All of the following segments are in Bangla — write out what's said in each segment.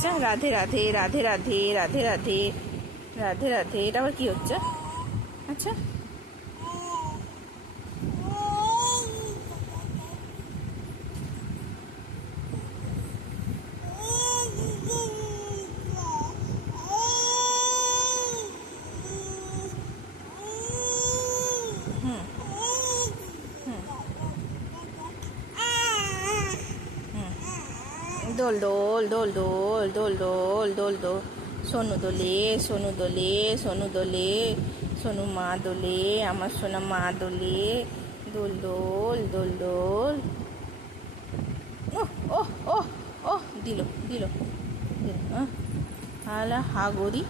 আচ্ছা, রাধে রাধে রাধে রাধে রাধে রাধে রাধে রাধে, এটা আবার কি হচ্ছে? আচ্ছা, হুম হুম হুম, দোল দোল দোল দোল দোল দোল দোল দোল, সোনু দোলে সোনু দোলে সোনু দোলে, সোনু মা দোলে, আমার সোনা মা দোলে, দোল দোল দোল দোল। ওহ ওহ ওহ ওহ, দিল দিল দিল, আলা হা গরি।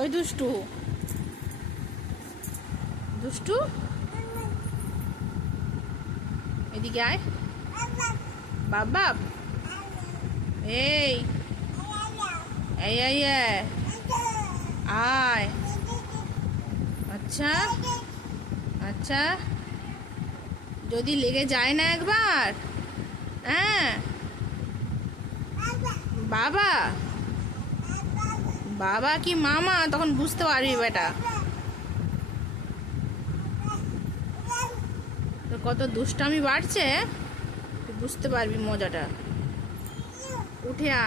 ওই দুষ্টু দুষ্টু, এদিকে আয় বাবা, এই এই এই এই, আয়। আচ্ছা আচ্ছা, যদি লেগে যায় না একবার, হ্যাঁ বাবা, বাবা কি মামা তখন বুঝতে পারবি বেটা, তোর কত দুষ্টামি বাড়ছে, তুই বুঝতে পারবি মজাটা। উঠে আয়।